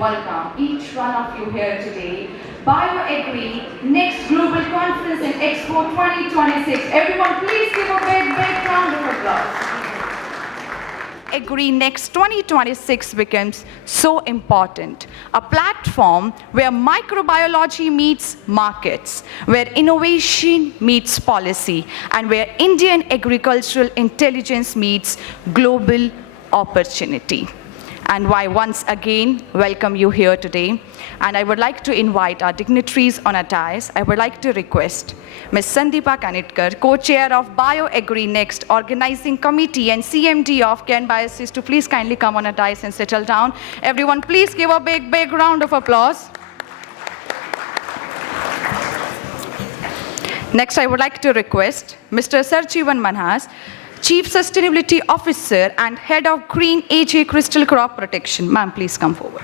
welcome each one of you here today. BioAgri Next Global Conference and Expo 2026. Everyone please give a big round of applause. Agri Next 2026 becomes so important. A platform where microbiology meets markets, where innovation meets policy, and where Indian agricultural intelligence meets global opportunity. And I once again welcome you here today. And I would like to invite our dignitaries on a dais. I would like to request Ms. Sandeepa Kanitkar, co-chair of BioAgri Next Organizing Committee and CMD of Ken Biosis, to please kindly come on a dais and settle down. Everyone, please give a big round of applause. Next, I would like to request Mr. Sarjivan Manhas, Chief Sustainability Officer and Head of Green AJ Crystal Crop Protection. Ma'am, please come forward.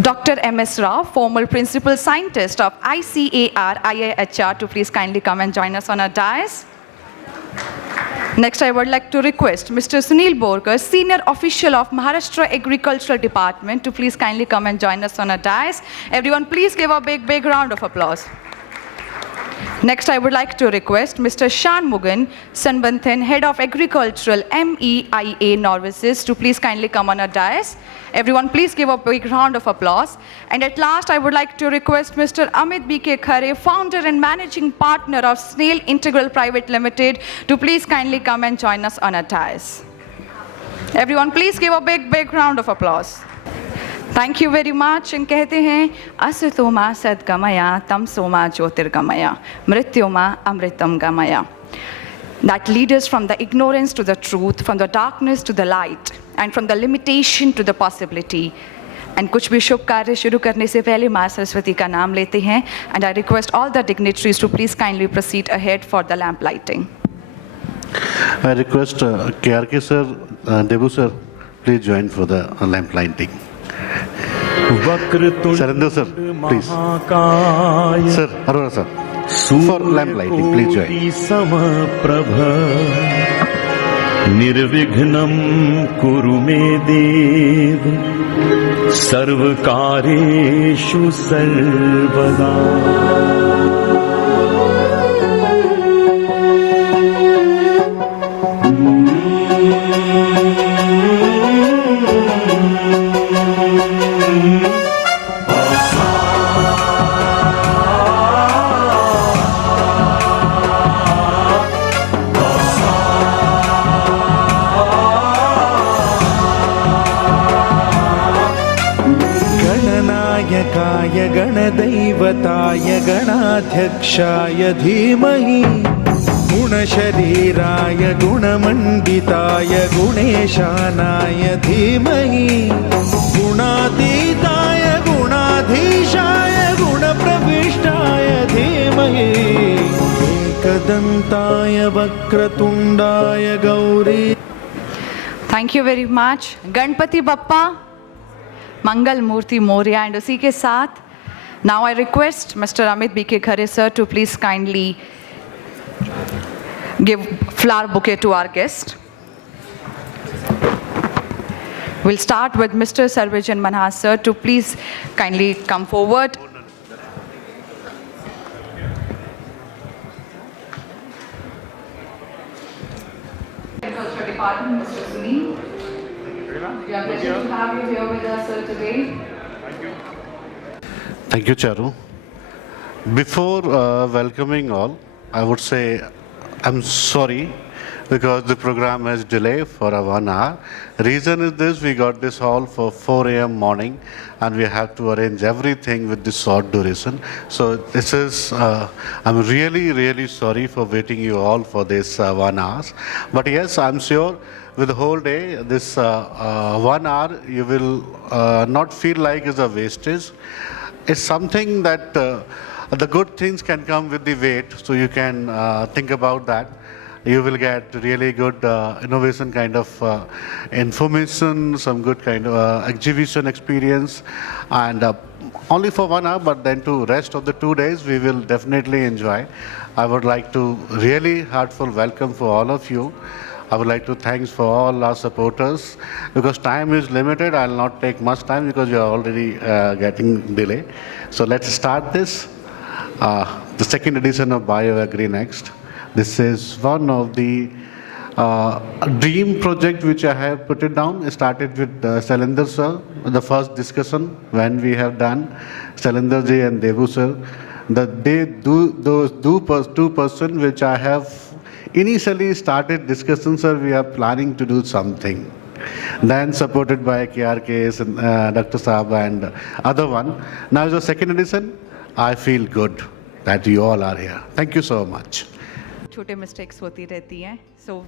Dr. M.S. Rao, former Principal Scientist of ICAR IIHR, to please kindly come and join us on our dais. Next, I would like to request Mr. Sunil Borkar, Senior Official of Maharashtra Agricultural Department, to please kindly come and join us on our dais. Everyone, please give a big round of applause. Next, I would like to request Mr. Shan Mugan Sanbanthan, Head of Agricultural MEIA Novices, to please kindly come on our dais. Everyone, please give a big round of applause. And at last, I would like to request Mr. Amit B.K. Khare, Founder and Managing Partner of Snail Integral Pvt Limited, to please kindly come and join us on our dais. Everyone, please give a big round of applause. Thank you very much. And कहते हैं असतोमा सद्गमया तमसोमा ज्योतिर्गमया मृत्योमा अमृतम गमया. That leads us from the ignorance to the truth, from the darkness to the light, and from the limitation to the possibility. And कुछ भी शुभ कार्य शुरू करने से पहले माँ सरस्वती का नाम लेते हैं. And I request all the dignitaries to please kindly proceed ahead for the lamp lighting. I request KRK sir, Debu sir, please join for the lamp lighting. Sarendra sir, please. Sir, Arora sir, for lamp lighting, please join. Nirvighnam kuru me dev sarvakareshu sarvada. गणदैवताय गणाध्यक्षाय धीमहि गुणशरीराय गुणमण्डिताय गुणेशानाय धीमहि गुणातीताय गुणाधीशाय गुणप्रविष्टाय धीमहि एकदन्ताय वक्रतुण्डाय Gauri. Thank you very much. Ganpati Bappa Mangal Murthy Morya. And उसी के साथ now I request Mr. Amit B.K. Khare sir to please kindly give flower bouquet to our guest. We'll start with Mr. Sarvajan Manhas sir to please kindly come forward. Agriculture Department, Mr. Sunil. We are pleased to have you here with us sir today. Thank you, Charu. Before welcoming all, I would say I'm sorry because the program has delayed for 1 hour. Reason is this: we got this hall for 4 a.m. morning, and we have to arrange everything with this short duration. So this is, I'm really sorry for waiting you all for this 1 hour. But yes, I'm sure with the whole day, this 1 hour, you will not feel like it's a wastage. It's something that the good things can come with the wait, so you can think about that. You will get really good innovation kind of information, some good kind of exhibition experience, and only for 1 hour, but then to rest of the 2 days, we will definitely enjoy. I would like to really heartful welcome for all of you. I would like to thank for all our supporters. Because time is limited, I'll not take much time because you are already getting delay. So let's start this. The second edition of BioAgri Next. This is one of the dream project which I have put it down. It started with Shailendra sir, the first discussion when we have done Shailendra ji and Devu sir. Those two person which I have initially started discussion, sir, we are planning to do something. Then supported by KRKs and Dr. Saab and other one. Now is the second edition. I feel good that you all are here. Thank you so much. छोटे mistakes होती रहती हैं, so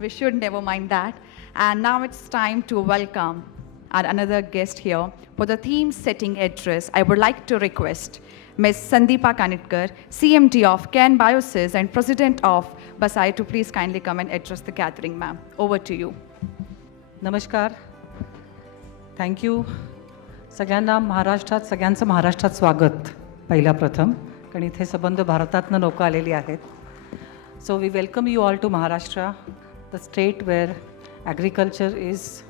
we should never mind that. And now it's time to welcome our another guest here. For the theme setting address, I would like to request Ms. Sandeepa Kanitkar, CMD of Ken Biosys and President of Basai, to please kindly come and address the gathering, ma'am. Over to you. नमस्कार. Thank you. सगळ्यांना सगळ्यांचं महाराष्ट्रात स्वागत पहिला प्रथम, कारण इथे संबंध भारतातनं लोक आलेली आहेत. So we welcome you all to Maharashtra, the state where agriculture is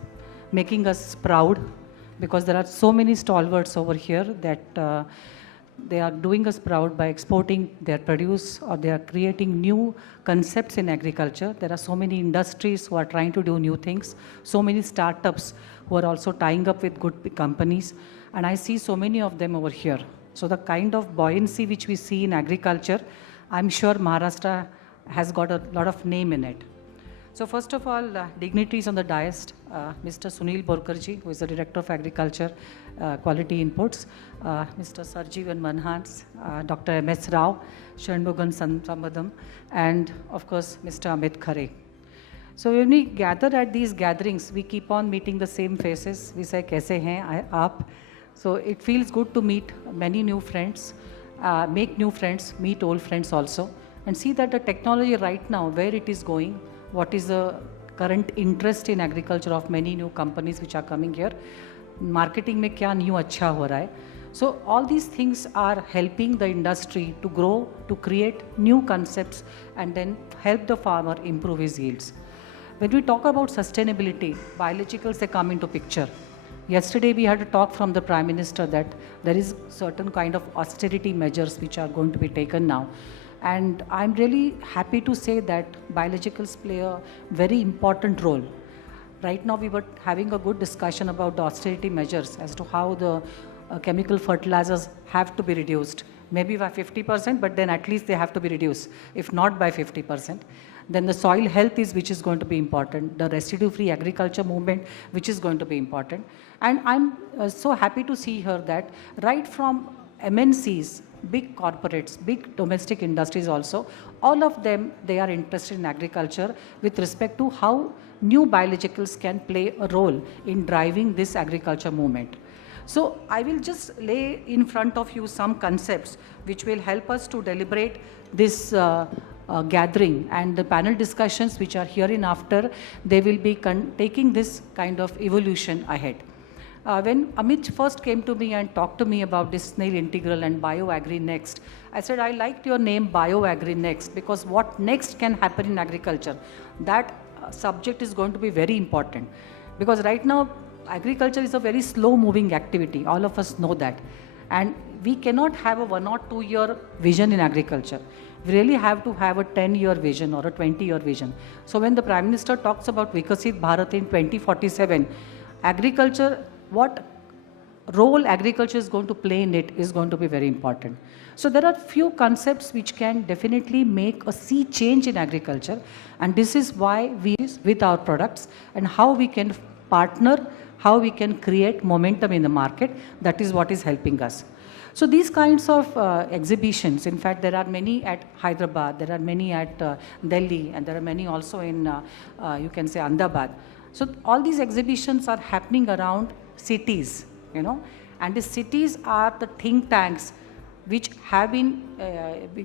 making us proud, because there are so many stalwarts over here that they are doing us proud by exporting their produce, or they are creating new concepts in agriculture. There are so many industries who are trying to do new things, so many startups who are also tying up with good companies, and I see so many of them over here. So the kind of buoyancy which we see in agriculture, I'm sure Maharashtra has got a lot of name in it. So first of all, dignitaries on the dais, Mr. Sunil Borkar Ji, who is the Director of Agriculture, Quality Inputs, Mr. Sarjeevan Manhans, Dr. M.S. Rao, Shanmugan Sambadam, and of course, Mr. Amit Khare. So when we gather at these gatherings, we keep on meeting the same faces. We say, "Kaise hain aap?" So it feels good to meet many new friends, make new friends, meet old friends also, and see that the technology right now, where it is going, what is the current interest in agriculture of many new companies which are coming here, marketing mein kya new acha ho raha hai. So all these things are helping the industry to grow, to create new concepts, and then help the farmer improve his yields. When we talk about sustainability, biologicals they come into picture. Yesterday we had a talk from the Prime Minister that there is certain kind of austerity measures which are going to be taken now. And I'm really happy to say that biologicals play a very important role. Right now we were having a good discussion about the austerity measures as to how the chemical fertilizers have to be reduced. Maybe by 50%, but then at least they have to be reduced. If not by 50%, then the soil health is which is going to be important. The residue-free agriculture movement, which is going to be important. And I'm so happy to see here that right from MNCs, big corporates, big domestic industries also, all of them, they are interested in agriculture with respect to how new biologicals can play a role in driving this agriculture movement. So I will just lay in front of you some concepts which will help us to deliberate this gathering, and the panel discussions which are hereinafter, they will be taking this kind of evolution ahead. When Amit first came to me and talked to me about this Snail Integral and BioAgri Next, I said, I liked your name BioAgri Next, because what next can happen in agriculture, that subject is going to be very important. Because right now, agriculture is a very slow moving activity, all of us know that. And we cannot have a 1 or 2 year vision in agriculture. We really have to have a 10-year vision or a 20-year vision. So when the Prime Minister talks about Vikasit Bharat in 2047, agriculture, what role agriculture is going to play in it is going to be very important. So there are few concepts which can definitely make a sea change in agriculture, and this is why we with our products and how we can partner, how we can create momentum in the market. That is what is helping us. So these kinds of exhibitions, in fact there are many at Hyderabad, there are many at Delhi, and there are many also in you can say Ahmedabad. So all these exhibitions are happening around cities, you know, and the cities are the think tanks which have been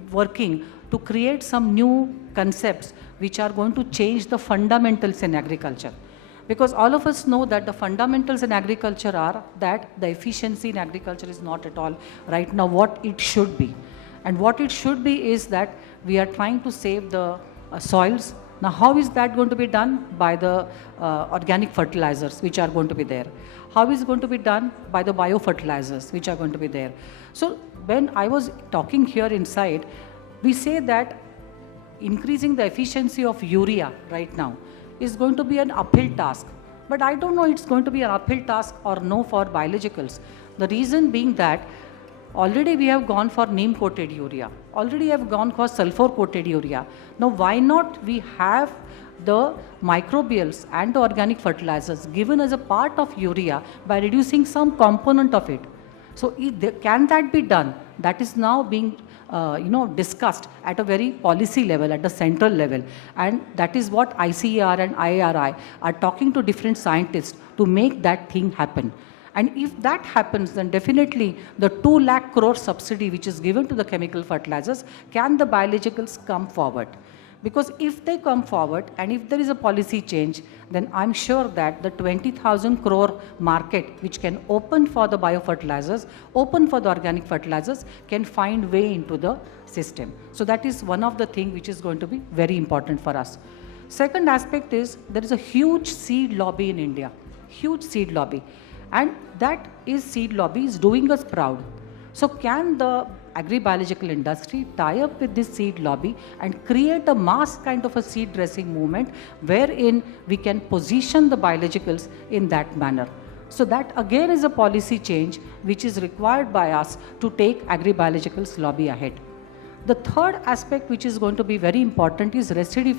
working to create some new concepts which are going to change the fundamentals in agriculture. Because all of us know that the fundamentals in agriculture are that the efficiency in agriculture is not at all right now what it should be. And what it should be is that we are trying to save the soils, Now, how is that going to be done? By the organic fertilizers which are going to be there. How is it going to be done? By the biofertilizers which are going to be there. So when I was talking here inside, we say that increasing the efficiency of urea right now is going to be an uphill task. But I don't know it's going to be an uphill task or no for biologicals. The reason being that already we have gone for neem coated urea, already have gone for sulfur coated urea. Now why not we have the microbials and the organic fertilizers given as a part of urea by reducing some component of it? So can that be done? That is now being discussed at a very policy level, at the central level, and that is what ICAR and IARI are talking to different scientists to make that thing happen. And if that happens, then definitely the 2 lakh crore subsidy which is given to the chemical fertilizers, can the biologicals come forward? Because if they come forward and if there is a policy change, then I'm sure that the 20,000 crore market which can open for the biofertilizers, open for the organic fertilizers, can find way into the system. So that is one of the things which is going to be very important for us. Second aspect is there is a huge seed lobby in India, huge seed lobby. And that seed lobby is doing us proud. So can the agri-biological industry tie up with this seed lobby and create a mass kind of a seed dressing movement wherein we can position the biologicals in that manner? So that again is a policy change which is required by us to take agri-biologicals lobby ahead. The third aspect which is going to be very important is residue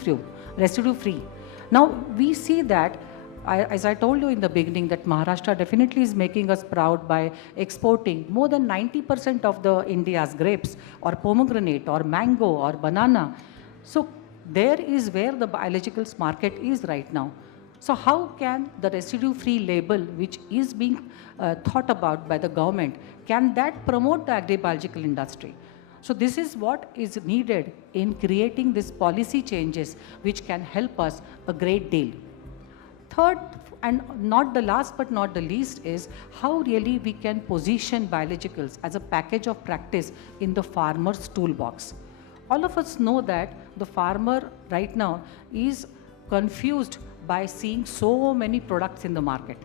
free. Now we see that as I told you in the beginning, that Maharashtra definitely is making us proud by exporting more than 90% of the India's grapes or pomegranate or mango or banana. So there is where the biologicals market is right now. So how can the residue-free label, which is being thought about by the government, can that promote the agri-biological industry? So this is what is needed in creating these policy changes which can help us a great deal. Third, and not the last but not the least, is how really we can position biologicals as a package of practice in the farmer's toolbox. All of us know that the farmer right now is confused by seeing so many products in the market.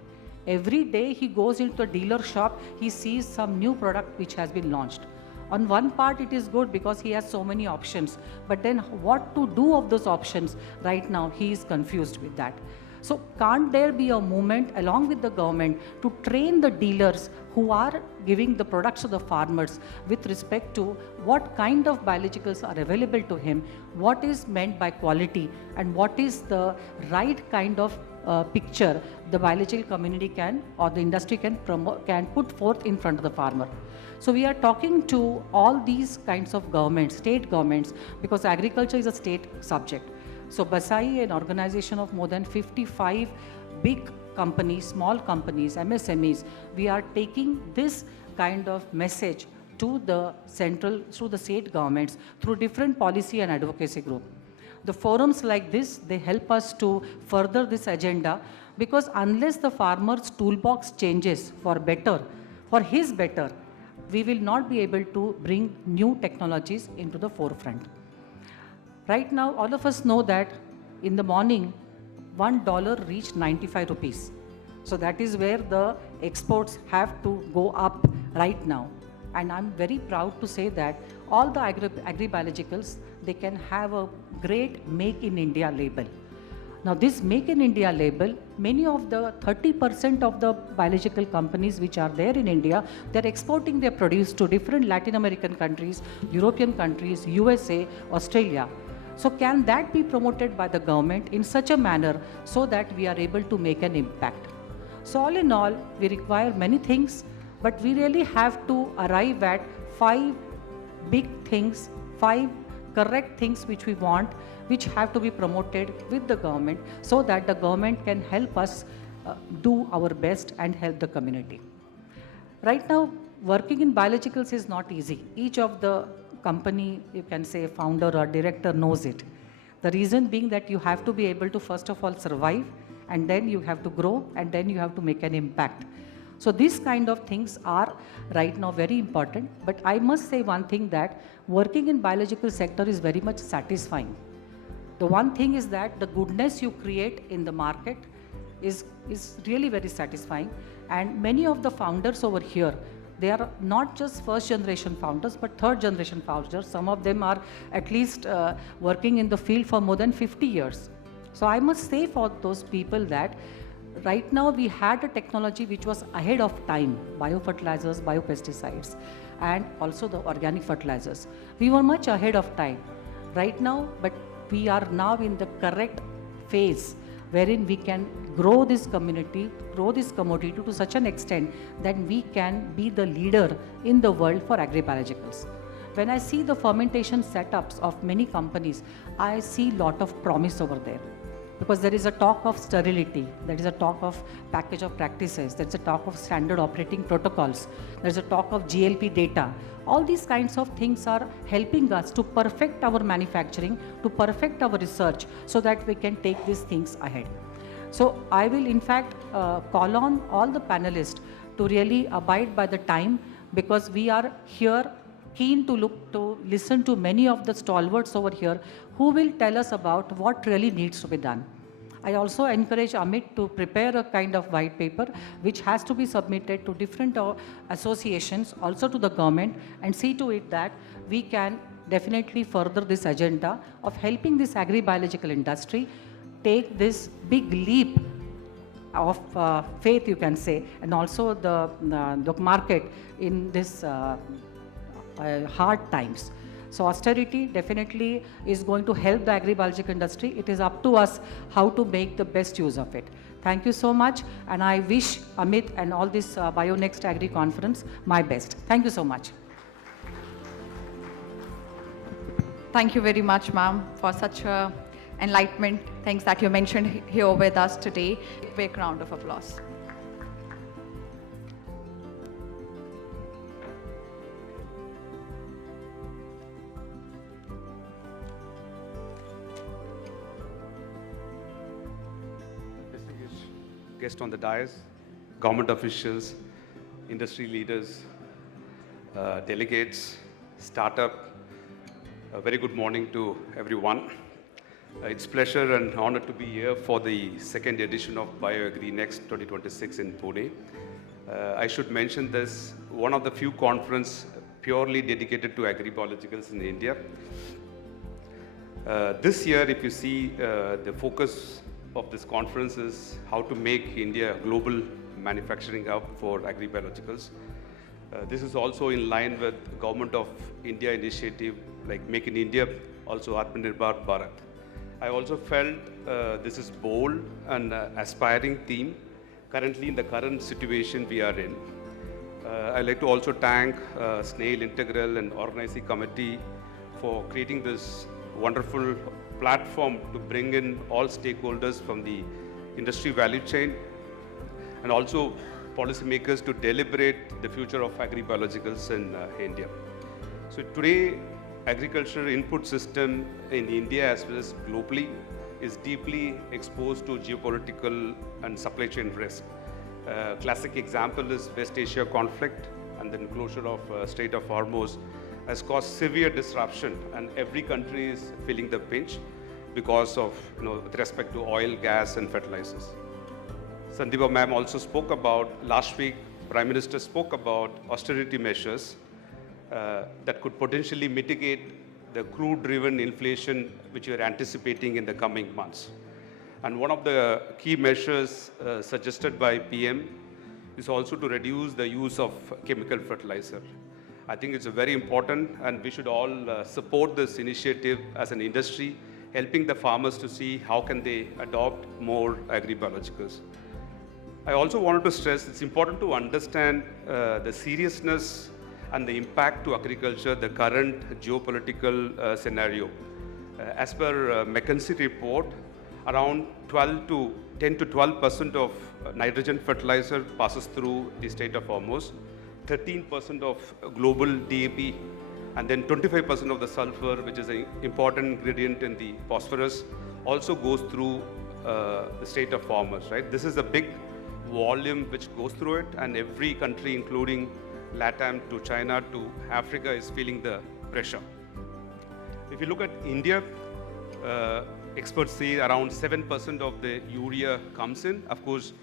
Every day he goes into a dealer shop, he sees some new product which has been launched. On one part it is good because he has so many options, but then what to do of those options right now, he is confused with that. So can't there be a movement along with the government to train the dealers who are giving the products to the farmers with respect to what kind of biologicals are available to him, what is meant by quality, and what is the right kind of picture the biological community can or the industry can put forth in front of the farmer. So we are talking to all these kinds of governments, state governments, because agriculture is a state subject. So BASAI, an organization of more than 55 big companies, small companies, MSMEs, we are taking this kind of message to the central, through the state governments, through different policy and advocacy group. The forums like this, they help us to further this agenda, because unless the farmer's toolbox changes for better, for his better, we will not be able to bring new technologies into the forefront. Right now, all of us know that in the morning, $1 reached 95 rupees. So that is where the exports have to go up right now. And I'm very proud to say that all the agri-biologicals, they can have a great Make in India label. Now this Make in India label, many of the 30% of the biological companies which are there in India, they're exporting their produce to different Latin American countries, European countries, USA, Australia. So can that be promoted by the government in such a manner so that we are able to make an impact? So all in all, we require many things, but we really have to arrive at 5 big things, 5 correct things which we want, which have to be promoted with the government so that the government can help us do our best and help the community. Right now, working in biologicals is not easy. Each of the company, you can say founder or director, knows it. The reason being that you have to be able to first of all survive, and then you have to grow, and then you have to make an impact. So these kind of things are right now very important. But I must say one thing, that working in biological sector is very much satisfying. The one thing is that the goodness you create in the market is really very satisfying. And many of the founders over here, they are not just first generation founders, but third generation founders. Some of them are at least working in the field for more than 50 years. So I must say for those people that right now we had a technology which was ahead of time, biofertilizers, biopesticides, and also the organic fertilizers. We were much ahead of time right now, but we are now in the correct phase wherein we can grow this community, grow this commodity to such an extent that we can be the leader in the world for agribiologicals. When I see the fermentation setups of many companies, I see lot of promise over there. Because there is a talk of sterility, there is a talk of package of practices, there is a talk of standard operating protocols, there is a talk of GLP data. All these kinds of things are helping us to perfect our manufacturing, to perfect our research, so that we can take these things ahead. So I will in fact call on all the panelists to really abide by the time, because we are here keen to listen to many of the stalwarts over here who will tell us about what really needs to be done. I also encourage Amit to prepare a kind of white paper which has to be submitted to different associations, also to the government, and see to it that we can definitely further this agenda of helping this agri-biological industry take this big leap of faith, you can say, and also the market in this hard times. So austerity definitely is going to help the agri-biological industry. It is up to us how to make the best use of it. Thank you so much, and I wish Amit and all this BioNext Agri Conference my best. Thank you so much. Thank you very much, ma'am, for such enlightenment things that you mentioned here with us today. Big round of applause. Guests on the dais, government officials, industry leaders, delegates, startup, a very good morning to everyone. It's a pleasure and honor to be here for the second edition of BioAgri Next 2026 in Pune. I should mention this, one of the few conferences purely dedicated to agribiologicals in India. This year, if you see, the focus of this conference is how to make India a global manufacturing hub for agribiologicals. This is also in line with Government of India initiative like Make in India, also Atmanirbhar Bharat. I also felt this is bold and aspiring theme currently in the current situation we are in. I'd like to also thank Snail Integral and Organizing Committee for creating this wonderful platform to bring in all stakeholders from the industry value chain and also policymakers to deliberate the future of agribiologicals in India. So today, agriculture input system in India as well as globally is deeply exposed to geopolitical and supply chain risk. Classic example is West Asia conflict, and then closure of Strait of Hormuz has caused severe disruption, and every country is feeling the pinch because of, with respect to oil, gas, and fertilizers. Sandeepa ma'am also spoke about, last week, Prime Minister spoke about austerity measures that could potentially mitigate the crude-driven inflation which we are anticipating in the coming months. And one of the key measures suggested by PM is also to reduce the use of chemical fertilizer. I think it's very important, and we should all support this initiative as an industry, helping the farmers to see how can they adopt more agribiologicals. I also wanted to stress it's important to understand the seriousness and the impact to agriculture, the current geopolitical scenario. As per McKinsey report, around 10 to 12% of nitrogen fertilizer passes through the Strait of Hormuz, 13% of global DAP, and then 25% of the sulfur, which is an important ingredient in the phosphorus, also goes through the Strait of Hormuz, right? This is a big volume which goes through it, and every country, including LATAM to China to Africa, is feeling the pressure. If you look at India, experts say around 7% of the urea comes in. Of course,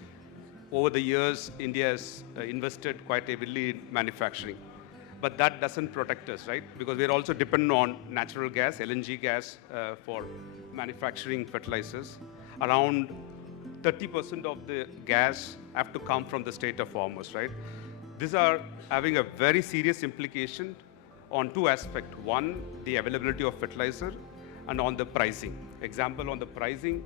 over the years, India has invested quite heavily in manufacturing. But that doesn't protect us, right? Because we're also dependent on natural gas, LNG gas, for manufacturing fertilizers. Around 30% of the gas have to come from the state of farmers, right? These are having a very serious implication on two aspects. One, the availability of fertilizer, and on the pricing. Example on the pricing,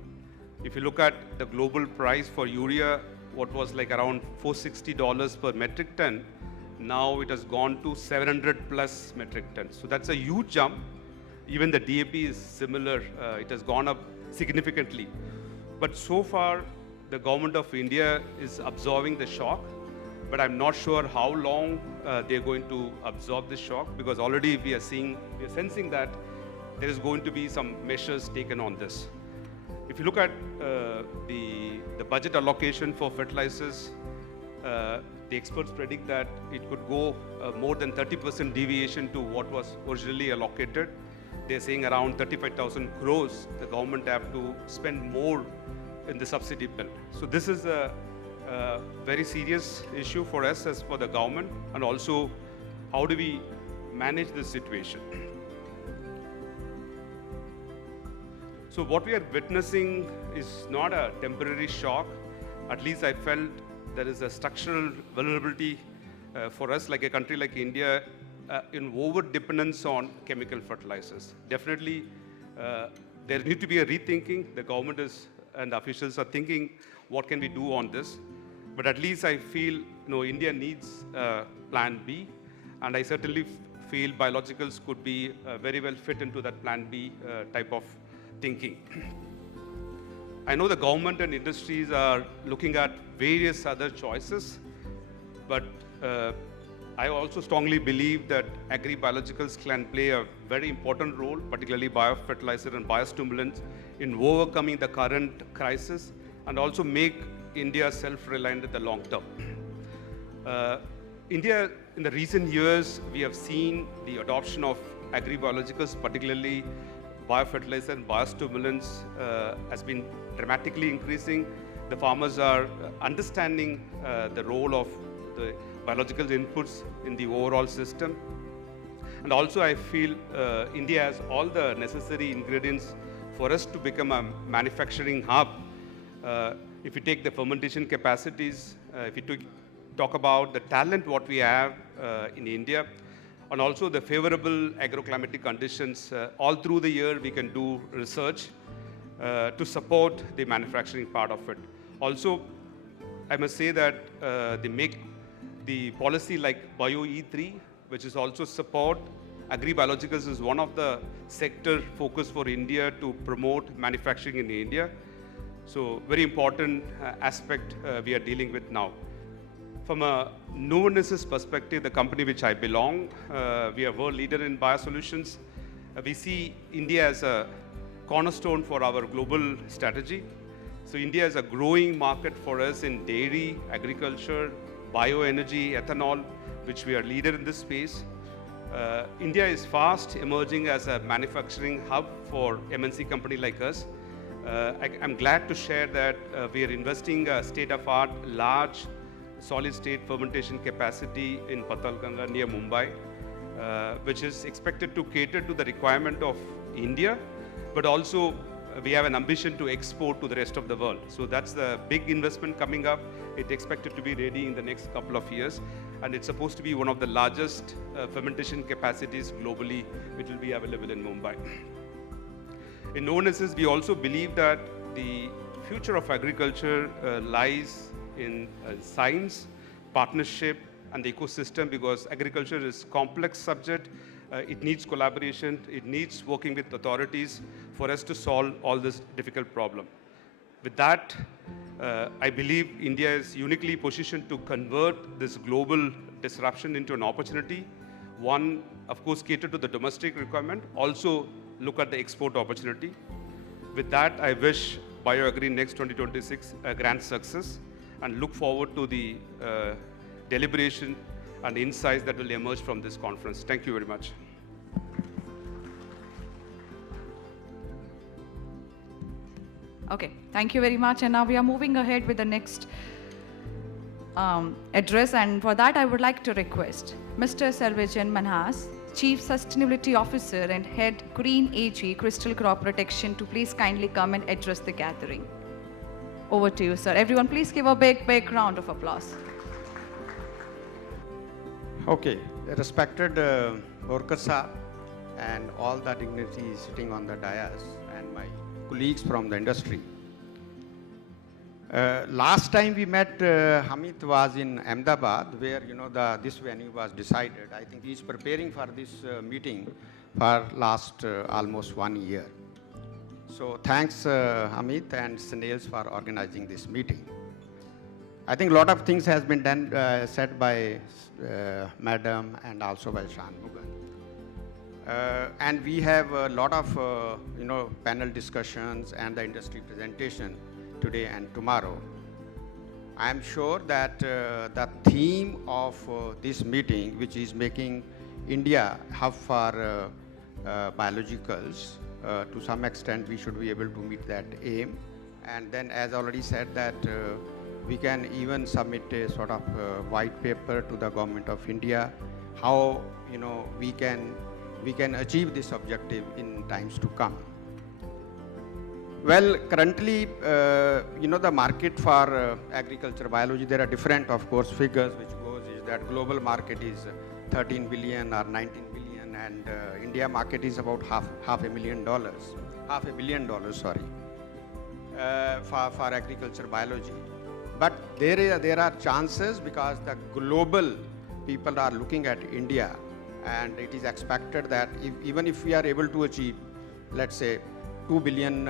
if you look at the global price for urea, what was like around $460 per metric ton, now it has gone to 700 plus metric tons. So that's a huge jump. Even the DAP is similar. It has gone up significantly. But so far, the government of India is absorbing the shock, but I'm not sure how long they're going to absorb this shock, because already we are sensing that there is going to be some measures taken on this. If you look at the budget allocation for fertilizers, the experts predict that it could go more than 30% deviation to what was originally allocated. They're saying around 35,000 crores the government have to spend more in the subsidy bill. So this is a very serious issue for us as for the government, and also how do we manage this situation. So what we are witnessing is not a temporary shock. At least I felt there is a structural vulnerability for us, like a country like India, in over-dependence on chemical fertilizers. Definitely, there needs to be a rethinking. The government and officials are thinking, what can we do on this? But at least I feel, India needs Plan B, and I certainly feel biologicals could be very well fit into that Plan B type of thinking. I know the government and industries are looking at various other choices, but I also strongly believe that agri-biologicals can play a very important role, particularly biofertilizer and biostimulants, in overcoming the current crisis and also make India self-reliant in the long term. India, in the recent years, we have seen the adoption of agri-biologicals, particularly biofertilizer and biostimulants, has been dramatically increasing. The farmers are understanding the role of the biological inputs in the overall system. And also I feel India has all the necessary ingredients for us to become a manufacturing hub. If you take the fermentation capacities, if you talk about the talent what we have in India, and also the favorable agroclimatic conditions, all through the year we can do research to support the manufacturing part of it. Also, I must say that the policy like BioE3, which is also support agri-biologicals, is one of the sector focus for India to promote manufacturing in India. So very important aspect we are dealing with now. From a Novonesis perspective, the company which I belong, we are world leader in biosolutions. We see India as a cornerstone for our global strategy. So India is a growing market for us in dairy, agriculture, bioenergy, ethanol, which we are leader in this space. India is fast emerging as a manufacturing hub for MNC company like us. I'm glad to share that we are investing a state-of-art, large, solid-state fermentation capacity in Patalganga near Mumbai, which is expected to cater to the requirement of India, but also we have an ambition to export to the rest of the world. So that's the big investment coming up. It's expected to be ready in the next couple of years, and it's supposed to be one of the largest fermentation capacities globally, which will be available in Mumbai. In Novonesis, we also believe that the future of agriculture lies in science, partnership, and the ecosystem, because agriculture is a complex subject. It needs collaboration. It needs working with authorities for us to solve all this difficult problem. With that, I believe India is uniquely positioned to convert this global disruption into an opportunity. One, of course, cater to the domestic requirement, also look at the export opportunity. With that, I wish BioAgri Next 2026 a grand success, and look forward to the deliberation and insights that will emerge from this conference. Thank you very much. Okay, thank you very much. And now we are moving ahead with the next address. And for that, I would like to request Mr. Sarvajan Manhas, Chief Sustainability Officer and Head Green AG Crystal Crop Protection, to please kindly come and address the gathering. Over to you, sir. Everyone, please give a big round of applause. Okay, respected worker sir and all the dignitaries sitting on the dais and my colleagues from the industry. Last time we met, Hamid was in Ahmedabad, where this venue was decided. I think he is preparing for this meeting for last almost 1 year. So thanks Hamid and Snails for organizing this meeting. I think a lot of things has been done, said by Madam and also by Shan Mugan. And we have a lot of panel discussions and the industry presentation today and tomorrow. I am sure that the theme of this meeting, which is making India hub for biologicals, to some extent we should be able to meet that aim. And then, as already said, that we can even submit a sort of white paper to the government of India, how we can achieve this objective in times to come. Well, currently, the market for agriculture biology, there are different, of course, figures which goes is that global market is 13 billion or 19 billion, and India market is about half a billion dollars, sorry, for agriculture biology. But there are chances, because the global people are looking at India, and it is expected that even if we are able to achieve, let's say, $2 billion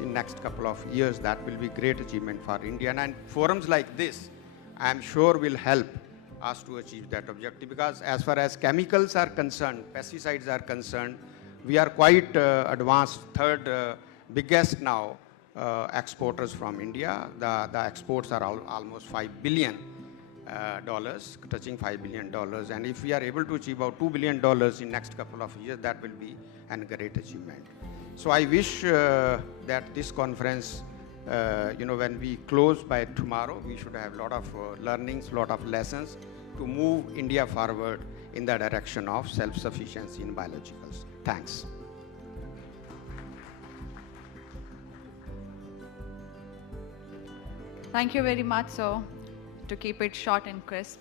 in next couple of years, that will be great achievement for India. And forums like this, I am sure, will help us to achieve that objective, because as far as chemicals are concerned, pesticides are concerned, we are quite advanced, third biggest now exporters from India. The exports are almost $5 billion, touching $5 billion. And if we are able to achieve about $2 billion in next couple of years, that will be a great achievement. So I wish that this conference, when we close by tomorrow, we should have a lot of learnings, lot of lessons to move India forward in the direction of self-sufficiency in biologicals. Thanks. Thank you very much, sir, to keep it short and crisp.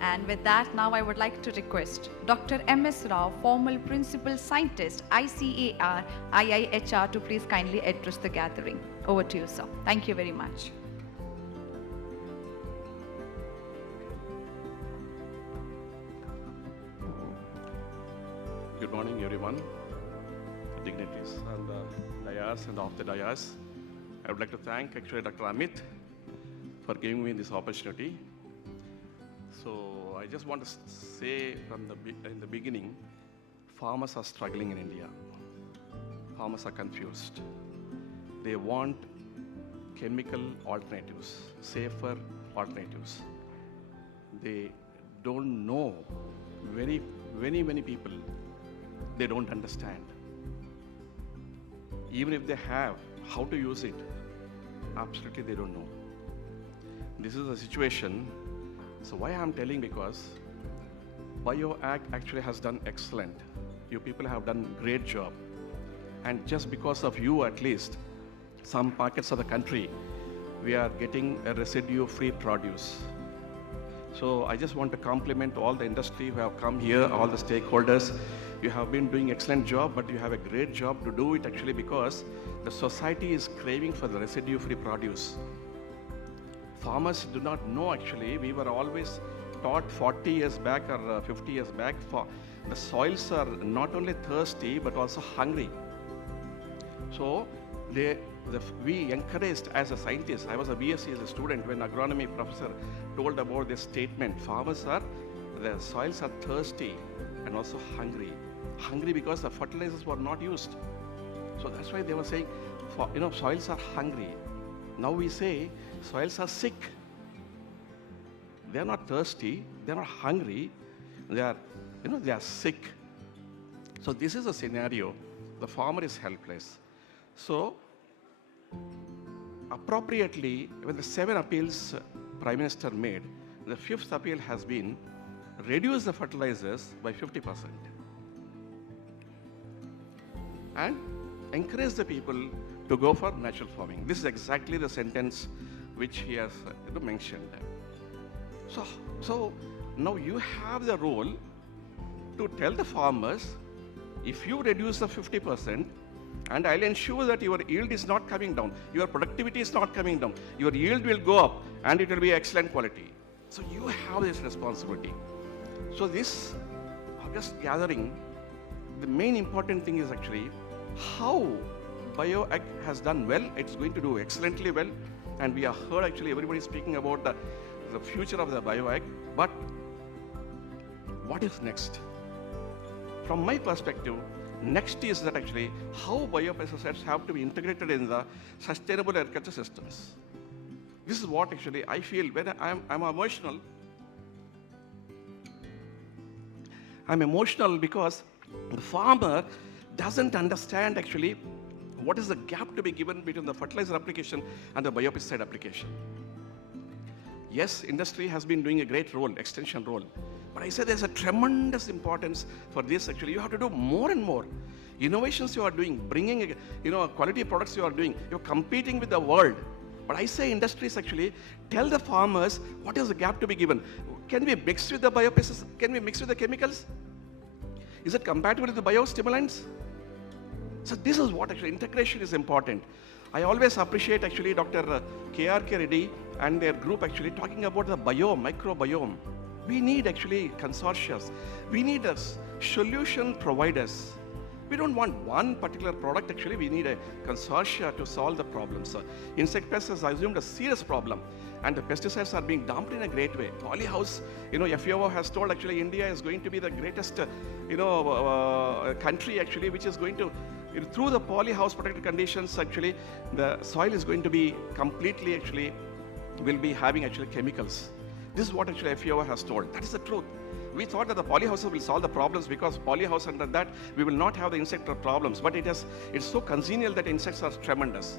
And with that, now I would like to request Dr. M.S. Rao, formal principal scientist, ICAR, IIHR, to please kindly address the gathering. Over to you, sir. Thank you very much. Good morning, everyone, dignitaries and dayas and off the dayas. I would like to thank actually Dr. Amit for giving me this opportunity. So I just want to say from in the beginning, farmers are struggling in India. Farmers are confused. They want chemical alternatives, safer alternatives. They don't know, many people, they don't understand. Even if they have, how to use it, absolutely they don't know. This is a situation. So why I'm telling, because BioAg actually has done excellent. You people have done great job. And just because of you, at least, some markets of the country, we are getting a residue-free produce. So I just want to compliment all the industry who have come here, all the stakeholders. You have been doing excellent job, but you have a great job to do it actually, because the society is craving for the residue-free produce. Farmers do not know actually. We were always taught 40 years back or 50 years back, for the soils are not only thirsty but also hungry. So we encouraged as a scientist. I was a BSc as a student when agronomy professor told about this statement. The soils are thirsty and also hungry. Hungry because the fertilizers were not used. So that's why they were saying, soils are hungry. Now we say soils are sick. They are not thirsty, they are not hungry, they are sick. So this is a scenario. The farmer is helpless. So appropriately, when the 7 appeals Prime Minister made, the 5th appeal has been reduce the fertilizers by 50% and encourage the people to go for natural farming. This is exactly the sentence which he has mentioned. So now you have the role to tell the farmers, if you reduce the 50%, and I'll ensure that your yield is not coming down, your productivity is not coming down, your yield will go up and it will be excellent quality. So you have this responsibility. So this August gathering, the main important thing is actually how BioAg has done well. It's going to do excellently well, and we have heard actually everybody speaking about the future of the BioAg. But what is next? From my perspective, next is that actually how biopesticides have to be integrated in the sustainable agriculture systems. This is what actually I feel when I'm emotional. I'm emotional because the farmer doesn't understand actually what is the gap to be given between the fertilizer application and the biopesticide application. Yes, industry has been doing a great role, extension role. But I say there's a tremendous importance for this actually. You have to do more and more. Innovations you are doing, bringing quality products you are doing, you're competing with the world. But I say industries actually tell the farmers what is the gap to be given. Can we mix with the biopesticides? Can we mix with the chemicals? Is it compatible with the biostimulants? So this is what actually integration is important. I always appreciate actually Dr. K.R.K. Reddy and their group actually talking about the microbiome. We need actually consortia. We need solution providers. We don't want one particular product actually, we need a consortia to solve the problems. Insect pests has assumed a serious problem and the pesticides are being dumped in a great way. Polyhouse, FAO has told actually India is going to be the greatest country actually which is going to, through the polyhouse protected conditions actually, the soil is going to be completely actually, will be having actually chemicals. This is what actually FAO has told. That is the truth. We thought that the polyhouses will solve the problems because polyhouse under that we will not have the insect problems, but it's so congenial that insects are tremendous.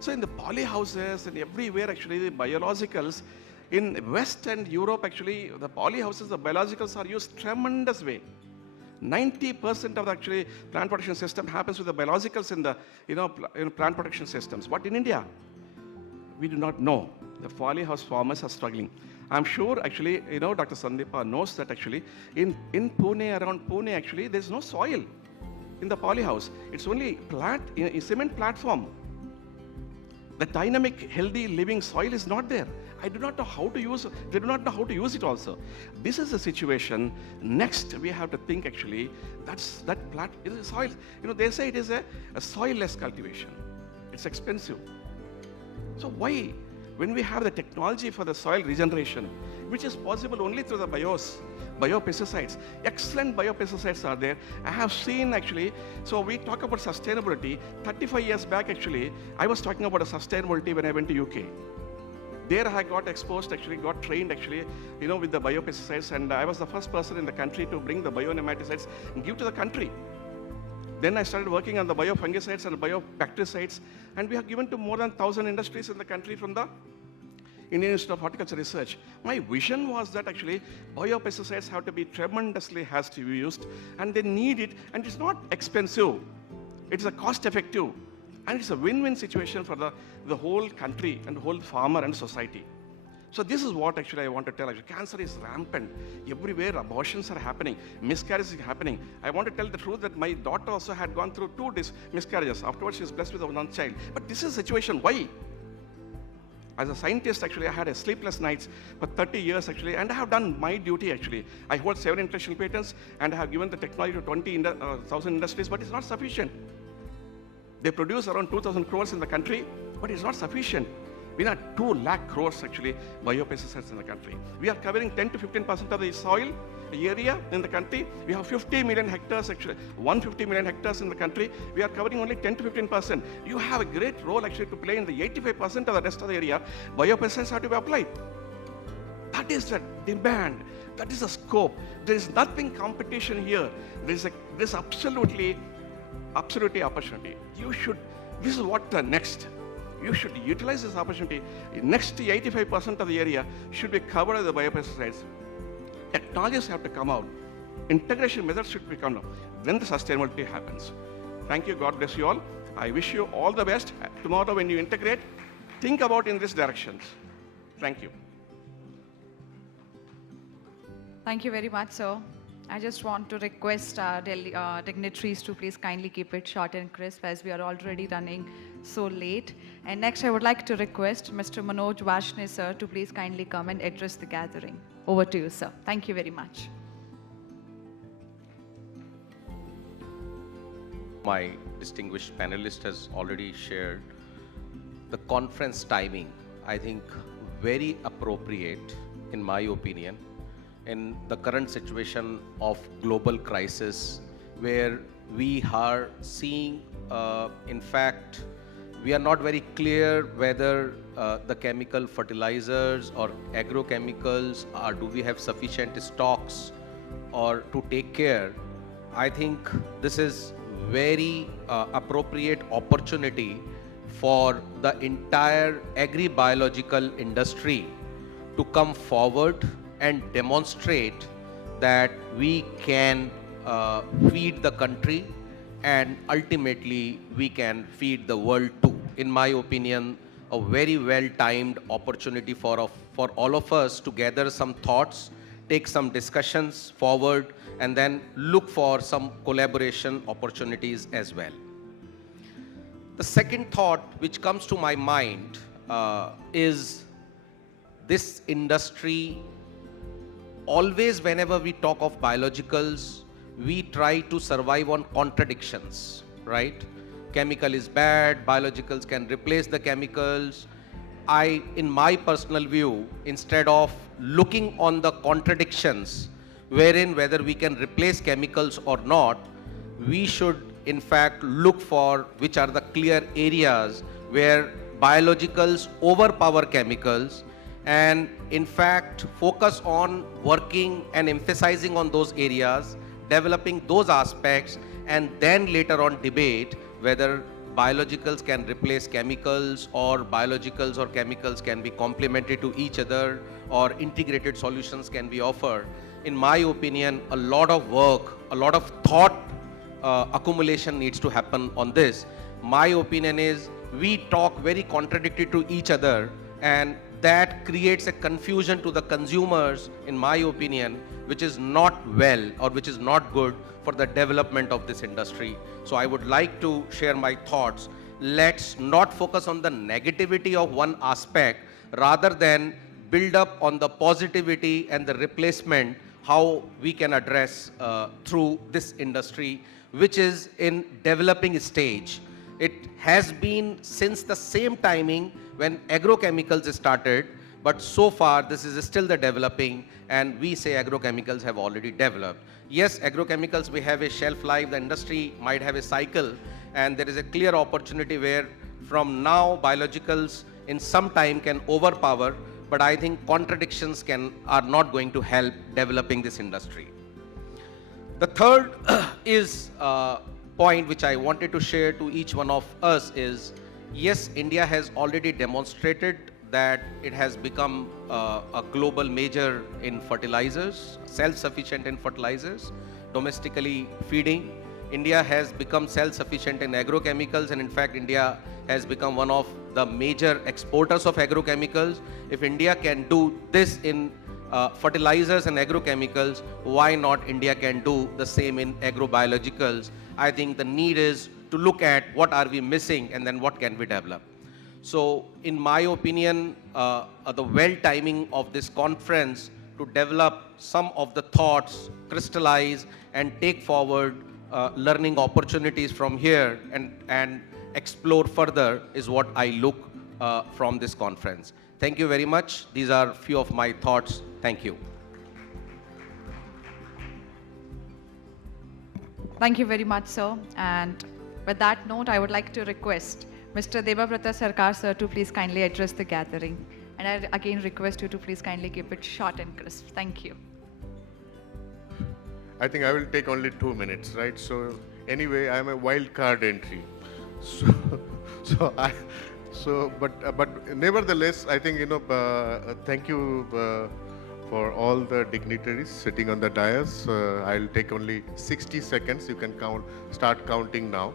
So in the polyhouses and everywhere actually the biologicals, in West and Europe actually the polyhouses, the biologicals are used tremendous way. 90% of the actually plant protection system happens with the biologicals in the plant protection systems. But in India, we do not know. The polyhouse farmers are struggling. I'm sure actually, Dr. Sandeepa knows that actually in Pune, around Pune actually, there's no soil in the polyhouse. It's only a cement platform. The dynamic, healthy living soil is not there. I do not know how to use it. They do not know how to use it also. This is the situation. Next, we have to think actually, it is a soil. They say it is a soil-less cultivation. It's expensive. So why? When we have the technology for the soil regeneration, which is possible only through the biopesticides, excellent biopesticides are there. I have seen actually, so we talk about sustainability. 35 years back actually, I was talking about sustainability when I went to UK. There I got exposed actually, got trained actually, with the biopesticides, and I was the first person in the country to bring the bionematicides and give to the country. Then I started working on the biofungicides and biobactericides, and we have given to more than 1,000 industries in the country from the Indian Institute of Horticulture Research. My vision was that actually biopesticides have to be tremendously has to be used, and they need it, and it's not expensive. It's a cost effective, and it's a win-win situation for the whole country and the whole farmer and society. So this is what actually I want to tell. Actually, cancer is rampant. Everywhere abortions are happening. Miscarriages are happening. I want to tell the truth that my daughter also had gone through 2 miscarriages. Afterwards, she is blessed with one child. But this is a situation. Why? As a scientist, actually, I had a sleepless nights for 30 years, actually, and I have done my duty, actually. I hold 7 intellectual patents, and I have given the technology to 20,000 industries, but it's not sufficient. They produce around 2,000 crores in the country, but it's not sufficient. We have 2 lakh crores actually biopesticides in the country. We are covering 10 to 15% of the soil area in the country. We have 50 million hectares actually, 150 million hectares in the country. We are covering only 10 to 15%. You have a great role actually to play in the 85% of the rest of the area. Biopesticides have to be applied. That is the demand. That is the scope. There is nothing competition here. There is absolutely opportunity. This is what the next. you should utilize this opportunity. Next 85% of the area should be covered by the biopesticides. Technologies have to come out. Integration methods should be come out when the sustainability happens. Thank you. God bless you all. I wish you all the best. Tomorrow when you integrate, think about in this directions. Thank you. Thank you very much, sir. I just want to request our dignitaries to please kindly keep it short and crisp as we are already running so late. And next, I would like to request Mr. Manoj Vashne, sir, to please kindly come and address the gathering. Over to you, sir. Thank you very much. My distinguished panelist has already shared the conference timing. I think very appropriate, in my opinion, in the current situation of global crisis, where we are seeing, in fact, we are not very clear whether the chemical fertilizers or agrochemicals, or do we have sufficient stocks or to take care. I think this is very appropriate opportunity for the entire agri-biological industry to come forward and demonstrate that we can feed the country and ultimately we can feed the world too. In my opinion, a very well-timed opportunity for all of us to gather some thoughts, take some discussions forward, and then look for some collaboration opportunities as well. The second thought which comes to my mind is this industry. Always whenever we talk of biologicals, we try to survive on contradictions, right? Chemical is bad, biologicals can replace the chemicals. In my personal view, instead of looking on the contradictions, wherein whether we can replace chemicals or not, we should in fact look for which are the clear areas where biologicals overpower chemicals, and in fact focus on working and emphasizing on those areas, developing those aspects, and then later on debate whether biologicals can replace chemicals or biologicals or chemicals can be complementary to each other or integrated solutions can be offered. In my opinion, a lot of work, a lot of thought accumulation needs to happen on this. My opinion is we talk very contradictory to each other, and that creates a confusion to the consumers, in my opinion, which is not well or which is not good for the development of this industry. So I would like to share my thoughts. Let's not focus on the negativity of one aspect, rather than build up on the positivity and the replacement, how we can address through this industry, which is in developing stage. It has been since the same timing when agrochemicals started, but so far this is still the developing, and we say agrochemicals have already developed. Yes, agrochemicals may have a shelf life, the industry might have a cycle, and there is a clear opportunity where from now biologicals in some time can overpower, but I think contradictions are not going to help developing this industry. The third is point which I wanted to share to each one of us is, yes, India has already demonstrated that it has become a global major in fertilizers, self-sufficient in fertilizers, domestically feeding. India has become self-sufficient in agrochemicals, and in fact, India has become one of the major exporters of agrochemicals. If India can do this in fertilizers and agrochemicals, why not India can do the same in agrobiologicals? I think the need is to look at what are we missing and then what can we develop. So in my opinion, the well timing of this conference to develop some of the thoughts, crystallize and take forward learning opportunities from here and explore further is what I look from this conference. Thank you very much. These are few of my thoughts. Thank you. Thank you very much, sir. And with that note, I would like to request Mr. Debabrata Sarkar, sir, to please kindly address the gathering. And I again request you to please kindly keep it short and crisp. Thank you. I think I will take only 2 minutes, right? So anyway, I am a wild card entry. So So, but nevertheless, I think, thank you for all the dignitaries sitting on the dais. I'll take only 60 seconds. You can start counting now.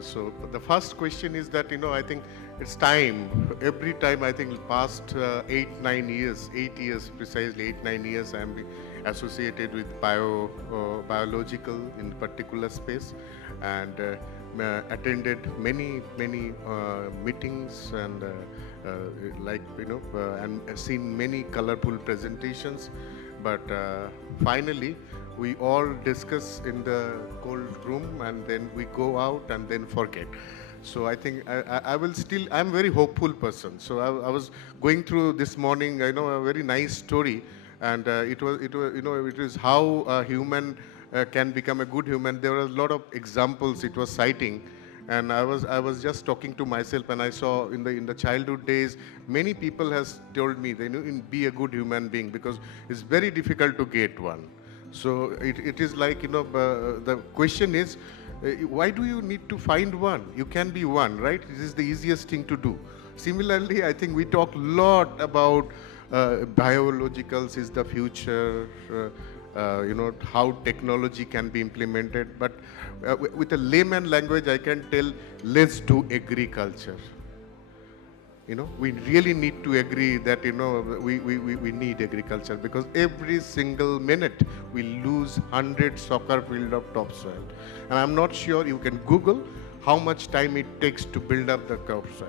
So the first question is that, I think it's time. Every time, I think past 8 years precisely, 8-9 years, I'm associated with biological in particular space, and attended many meetings and and seen many colorful presentations. But finally, we all discuss in the cold room, and then we go out and then forget. So I think I'm a very hopeful person. So I was going through this morning, a very nice story, and it is how a human can become a good human. There were a lot of examples it was citing, and I was just talking to myself, and I saw in the childhood days, many people has told me they be a good human being, because it's very difficult to get one. So it is like, the question is, why do you need to find one? You can be one, right? This is the easiest thing to do. Similarly, I think we talk a lot about biologicals is the future, how technology can be implemented. But with a layman language, I can tell, let's do agriculture. We really need to agree that, we need agriculture, because every single minute we lose 100 soccer field of topsoil. And I'm not sure, you can Google how much time it takes to build up the topsoil.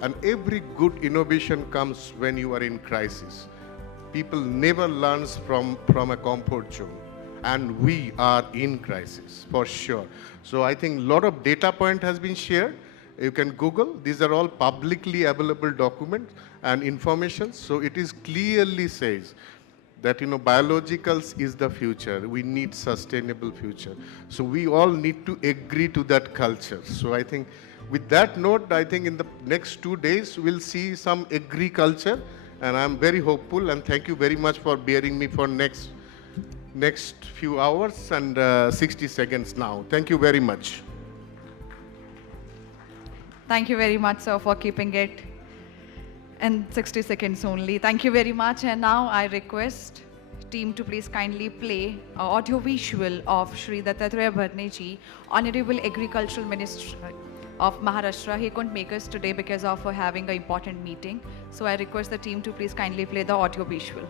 And every good innovation comes when you are in crisis. People never learn from a comfort zone. And we are in crisis, for sure. So I think a lot of data point has been shared. You can Google. These are all publicly available documents and information. So it is clearly says that, biologicals is the future. We need sustainable future. So we all need to agree to that culture. So I think with that note, I think in the next 2 days, we'll see some agriculture. And I'm very hopeful, and thank you very much for bearing me for next few hours and 60 seconds now. Thank you very much. Thank you very much, sir, for keeping it in 60 seconds only. Thank you very much. And now I request team to please kindly play audio visual of Shri Dattatray Bharne Ji, Honorable Agricultural Minister of Maharashtra. He couldn't make us today because of having an important meeting. So I request the team to please kindly play the audio visual.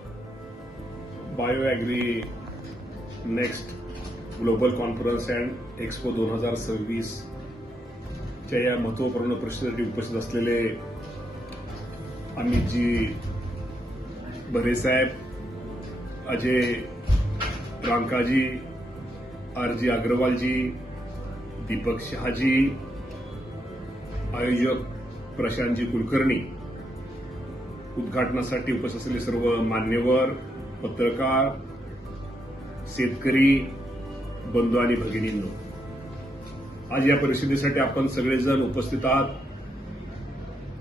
BioAgri Next Global Conference and Expo 2026 च्या या महत्त्वपूर्ण परिषदेसाठी उपस्थित असलेले अमितजी बरे साहेब, Ajay रांकाजी, RG अग्रवालजी, दीपक शहाजी, आयोजक प्रशांतजी कुलकर्णी, उद्घाटनासाठी उपस्थित असलेले सर्व मान्यवर, पत्रकार, शेतकरी बंधू आणि भगिनींनो, आज या परिषदेसाठी आपण सगळेजण उपस्थित आहात.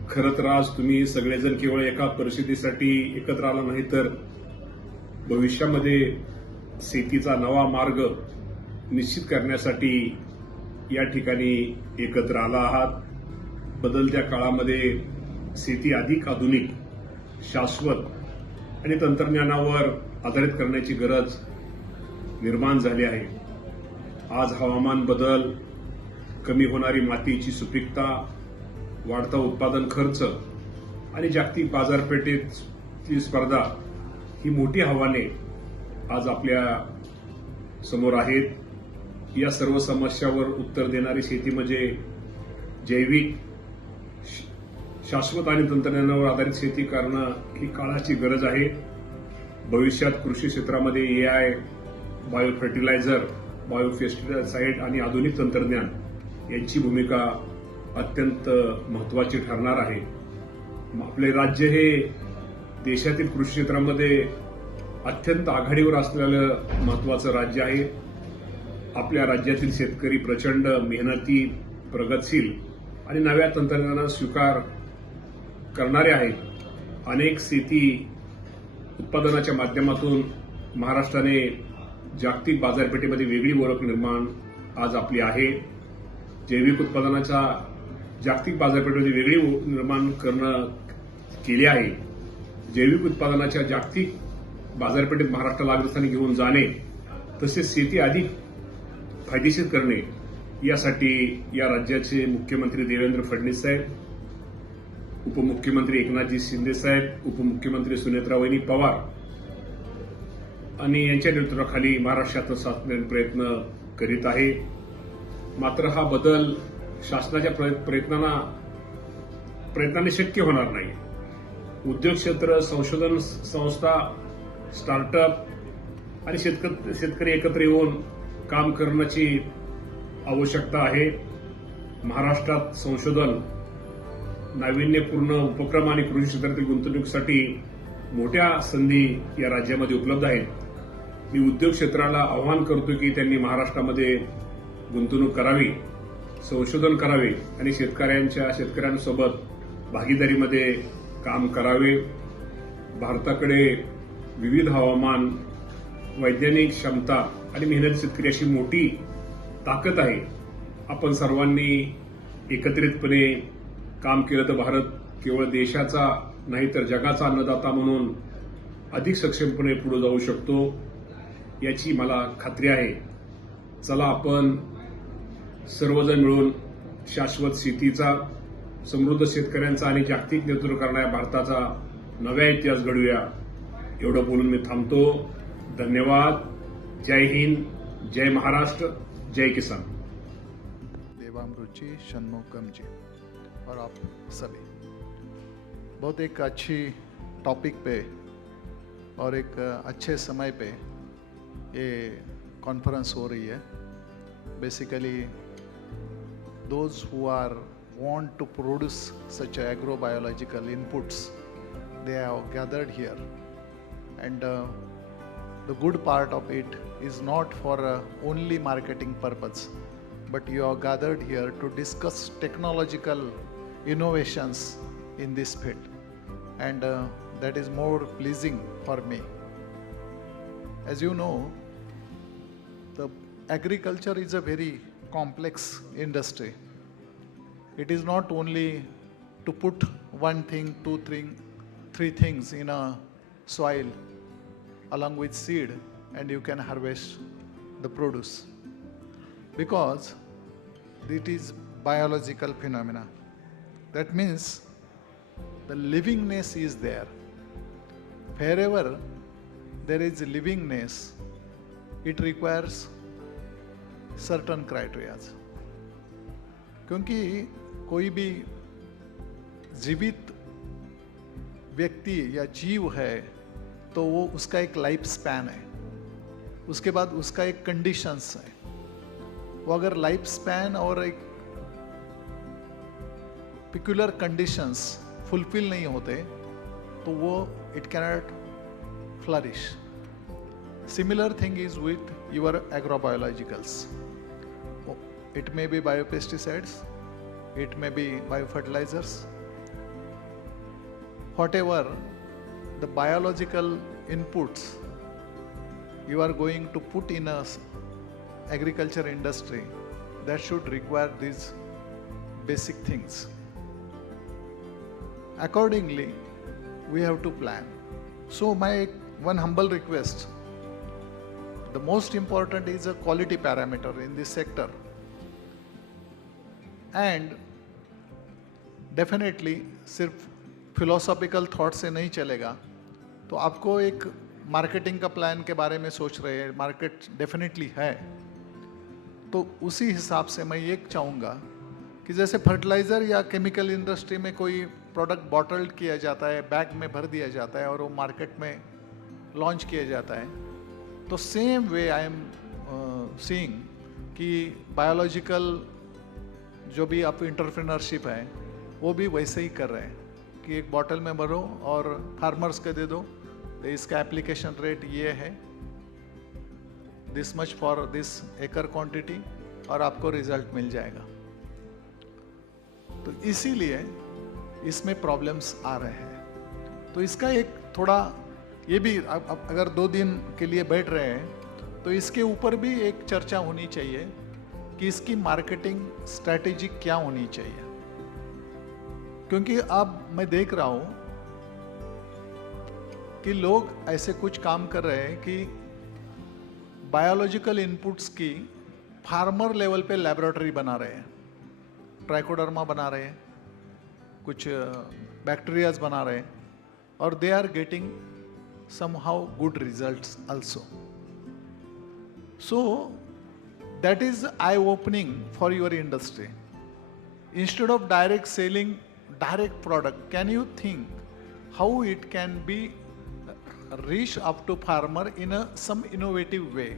खरं तर आज तुम्ही सगळेजण केवळ एका परिषदेसाठी एकत्र आला नाही, तर भविष्यामध्ये शेतीचा नवा मार्ग निश्चित करण्यासाठी या ठिकाणी एकत्र आला आहात. बदलत्या काळामध्ये शेती अधिक आधुनिक, शाश्वत आणि तंत्रज्ञानावर आधारित करण्याची गरज निर्माण झाली आहे. आज हवामान बदल, कमी होणारी मातीची सुपीकता, वाढता उत्पादन खर्च आणि जागतिक बाजारपेठेतली स्पर्धा ही मोठी आव्हाने आज आपल्या समोर आहेत. या सर्व समस्यावर उत्तर देणारी शेती म्हणजे जैविक, शाश्वत आणि तंत्रज्ञानावर आधारित शेती करणं ही काळाची गरज आहे. भविष्यात कृषी क्षेत्रामध्ये AI, bio fertiliser, bio pesticide आणि आधुनिक तंत्रज्ञान यांची भूमिका अत्यंत महत्त्वाची ठरणार आहे. आपले राज्य हे देशातील कृषी क्षेत्रामध्ये अत्यंत आघाडीवर असलेलं महत्त्वाचं राज्य आहे. आपल्या राज्यातील शेतकरी प्रचंड मेहनती, प्रगतशील आणि नव्या तंत्रज्ञानाचा स्वीकार करणारे आहेत. अनेक शेती उत्पादनाच्या माध्यमातून महाराष्ट्राने जागतिक बाजारपेठेमध्ये वेगळी ओळख निर्माण आज आपली आहे. जैविक उत्पादनाचा जागतिक बाजारपेठेमध्ये वेगळी निर्माण करणं केली आहे. जैविक उत्पादनाच्या जागतिक बाजारपेठेत महाराष्ट्राला अग्रस्थानी घेऊन जाणे तसेच शेती अधिक फायदेशीर करणे यासाठी या राज्याचे मुख्यमंत्री देवेंद्र फडणवीस साहेब, उपमुख्यमंत्री एकनाथजी शिंदे साहेब, उपमुख्यमंत्री सुनेत्रावहिनी पवार आणि यांच्या नेतृत्वाखाली महाराष्ट्रात सातत्याने प्रयत्न करीत आहे. मात्र हा बदल शासनाच्या प्रयत्नाने शक्य होणार नाही. उद्योग क्षेत्र, संशोधन संस्था, स्टार्टअप आणि शेतकरी एकत्र येऊन काम करण्याची आवश्यकता आहे. महाराष्ट्रात संशोधन, नाविन्यपूर्ण उपक्रम आणि कृषी क्षेत्रातील गुंतवणुकीसाठी मोठ्या संधी या राज्यामध्ये उपलब्ध आहेत. मी उद्योग क्षेत्राला आवाहन करतो की त्यांनी महाराष्ट्रामध्ये गुंतवणूक करावी, संशोधन करावे आणि शेतकऱ्यांसोबत भागीदारीमध्ये काम करावे. भारताकडे विविध हवामान, वैज्ञानिक क्षमता आणि मेहनती शेतकरी अशी मोठी ताकद आहे. आपण सर्वांनी एकत्रितपणे काम केलं तर भारत केवळ देशाचा नाही तर जगाचा अन्नदाता म्हणून अधिक सक्षमपणे पुढे जाऊ शकतो याची मला खात्री आहे. चला आपण सर्वजण मिळून शाश्वत शेतीचा, समृद्ध शेतकऱ्यांचा आणि जागतिक नेतृत्व करणाऱ्या भारताचा नवा इतिहास घडवूया. एवढं बोलून मी थांबतो. धन्यवाद. जय हिंद, जय महाराष्ट्र, जय किसान. देवामृत जी, षणमुखम जी और आप सभी, बहुत एक अच्छी टॉपिक पे और एक अच्छे समय पे ये कॉन्फ्रेंस हो रही है. Basically those who are want to produce such agrobiological inputs, they have gathered here, and the good part of it is not for only marketing purpose, but you are gathered here to discuss technological innovations in this field, and that is more pleasing for me. As you know, the agriculture is a very complex industry. It is not only to put one thing, two, three things in a soil along with seed and you can harvest the produce, because it is biological phenomena. That means the livingness is there. Wherever there is livingness, it requires certain criteria. क्योंकि कोई भी जीवित व्यक्ति या जीव है तो वो उसका एक लाइफ स्पैन है, उसके बाद उसका एक कंडीशंस है. वो अगर लाइफ स्पैन और एक पिक्युलर कंडीशंस फुलफिल नहीं होते तो वो it cannot flourish. Similar thing is with your agrobiologicals. It may be biopesticides, it may be biofertilizers, whatever the biological inputs you are going to put in a agriculture industry, that should require these basic things. Accordingly, we have to plan. So my one humble request, the most important is a quality parameter in this sector, and definitely सिर्फ philosophical thought से नहीं चलेगा. तो आपको एक marketing का plan के बारे में सोच रहे हैं, मार्केट डेफिनेटली है, तो उसी हिसाब से मैं ये चाहूँगा कि जैसे फर्टिलाइज़र या केमिकल इंडस्ट्री में कोई प्रोडक्ट बॉटल्ड किया जाता है, बैग में भर दिया जाता है और वो मार्केट में लॉन्च किया जाता है, तो same way I am seeing कि बायोलॉजिकल जो भी आप इंटरप्रेन्योरशिप है वो भी वैसे ही कर रहे हैं कि एक बॉटल में भरो और फार्मर्स को दे दो, तो इसका एप्लीकेशन रेट ये है, दिस मच फॉर दिस एकड़ क्वांटिटी, और आपको रिजल्ट मिल जाएगा. तो इसीलिए इसमें प्रॉब्लम्स आ रहे हैं. तो इसका एक थोड़ा ये भी अगर 2 दिन के लिए बैठ रहे हैं तो इसके ऊपर भी एक चर्चा होनी चाहिए कि इसकी मार्केटिंग स्ट्रैटेजी क्या होनी चाहिए. क्योंकि अब मैं देख रहा हूं कि लोग ऐसे कुछ काम कर रहे हैं कि बायोलॉजिकल इनपुट्स की फार्मर लेवल पे लैबोरेटरी बना रहे हैं, ट्राइकोडर्मा बना रहे हैं, कुछ बैक्टीरियाज बना रहे हैं, और they are getting somehow good results also. So that is eye-opening for your industry. Instead of direct selling direct product, can you think how it can be reach up to farmer in some innovative way?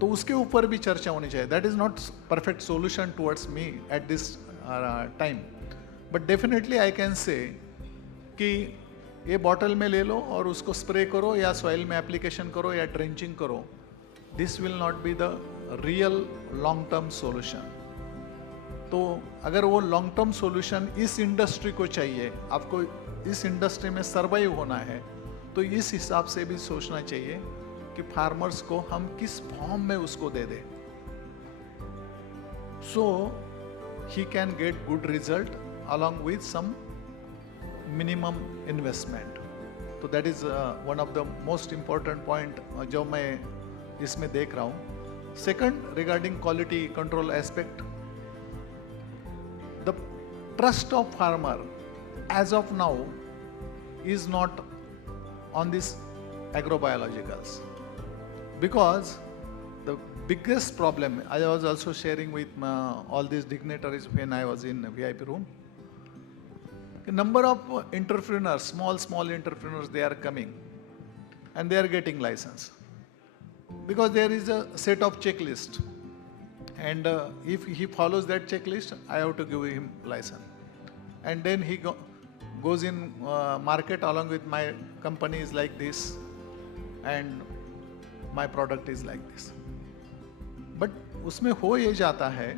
तो उसके ऊपर भी चर्चा होनी चाहिए. That is not perfect solution towards me at this time, but definitely I can say कि ये bottle में ले लो और उसको स्प्रे करो या सॉइल में एप्लीकेशन करो या ड्रेंचिंग करो. This will not be the real long term solution. तो अगर वो लॉन्ग टर्म सॉल्यूशन इस इंडस्ट्री को चाहिए, आपको इस इंडस्ट्री में सर्वाइव होना है, तो इस हिसाब से भी सोचना चाहिए कि फार्मर्स को हम किस फॉर्म में उसको दे दें, so he can get good result along with some minimum investment. तो that is one of the most important point जो मैं इसमें देख रहा हूँ. Second, regarding quality control aspect, the trust of farmer as of now is not on this agrobiologicals, because the biggest problem, I was also sharing with all these dignitaries when I was in VIP room, a number of entrepreneurs, small entrepreneurs, they are coming and they are getting license because there is a set of checklist, and if he follows that checklist, I have to give him license, and then he goes in market along with my company is like this and my product is like this. But उसमें हो ये जाता है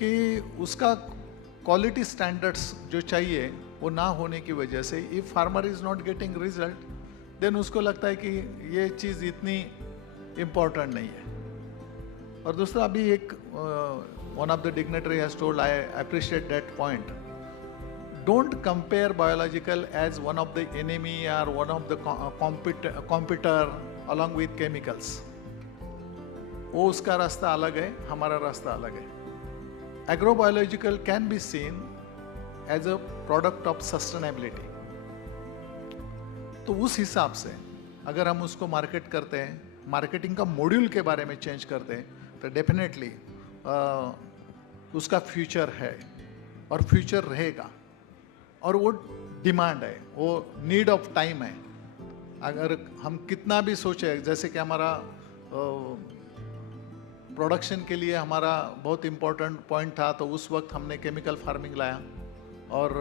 कि उसका quality standards जो चाहिए वो ना होने की वजह से if farmer is not getting result, then उसको लगता है कि ये चीज़ इतनी इम्पोर्टेंट नहीं है. और दूसरा अभी एक one of the dignitary has told, I appreciate that point, don't compare biological as one of the enemy or one of the competitor along with chemicals. वो उसका रास्ता अलग है, हमारा रास्ता अलग है. Agrobiological can be seen as a product of sustainability. तो उस हिसाब से अगर हम उसको मार्केट करते हैं, मार्केटिंग का मॉड्यूल के बारे में चेंज करते हैं, तो डेफिनेटली उसका फ्यूचर है और फ्यूचर रहेगा. और वो डिमांड है, वो नीड ऑफ टाइम है. अगर हम कितना भी सोचे, जैसे कि हमारा प्रोडक्शन के लिए हमारा बहुत इम्पोर्टेंट पॉइंट था, तो उस वक्त हमने केमिकल फार्मिंग लाया और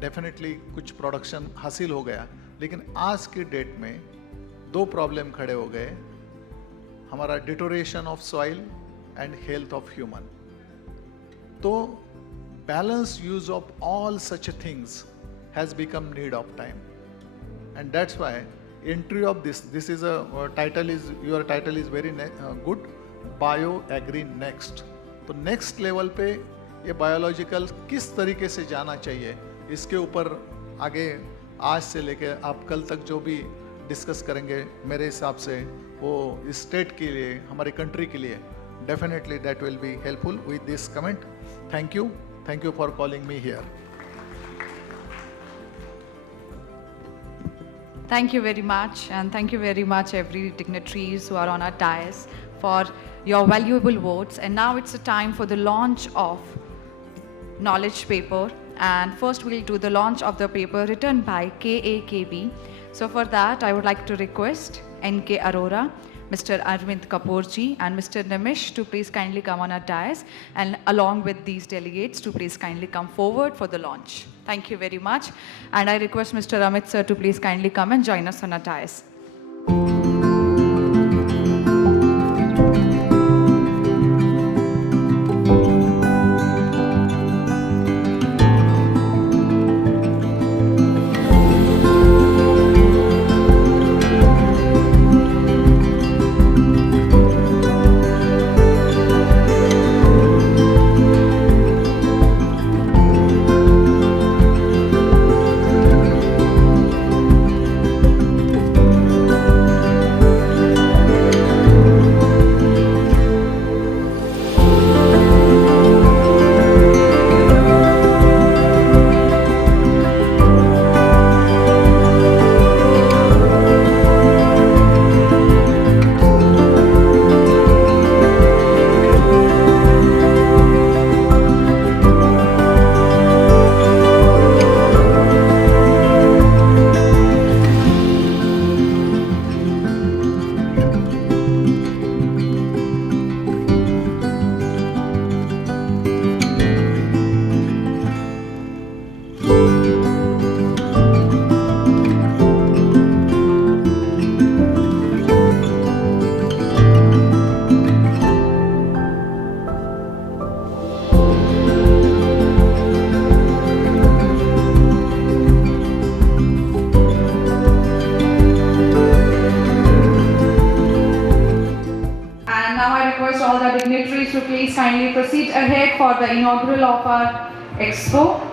डेफिनेटली कुछ प्रोडक्शन हासिल हो गया. लेकिन आज की डेट में दो प्रॉब्लम खड़े हो गए, हमारा deterioration of soil and health of human. तो balanced use of all such things has become need of time, and that's why entry of this is a title is, your title is very good, BioAgri Next. तो next level पे ये biological किस तरीके से जाना चाहिए, इसके ऊपर आगे आज से लेके आप कल तक जो भी डिस्कस करेंगे, मेरे हिसाब से वो स्टेट के लिए, हमारी कंट्री के लिए definitely that will be helpful with this comment. Thank you. Thank you for calling me here. Thank you very much, and thank you very much every dignitaries who are on our dais for your valuable votes. And now it's a time for the launch of knowledge paper, and first we'll do the launch of the paper written by KAKB. So for that I would like to request NK Arora, Mr. Arvind Kapoor Ji and Mr. Nimish to please kindly come on our dais, and along with these delegates to please kindly come forward for the launch. Thank you very much, and I request Mr. Amit sir to please kindly come and join us on our dais. our dignitaries to please kindly proceed ahead for the inaugural of our expo.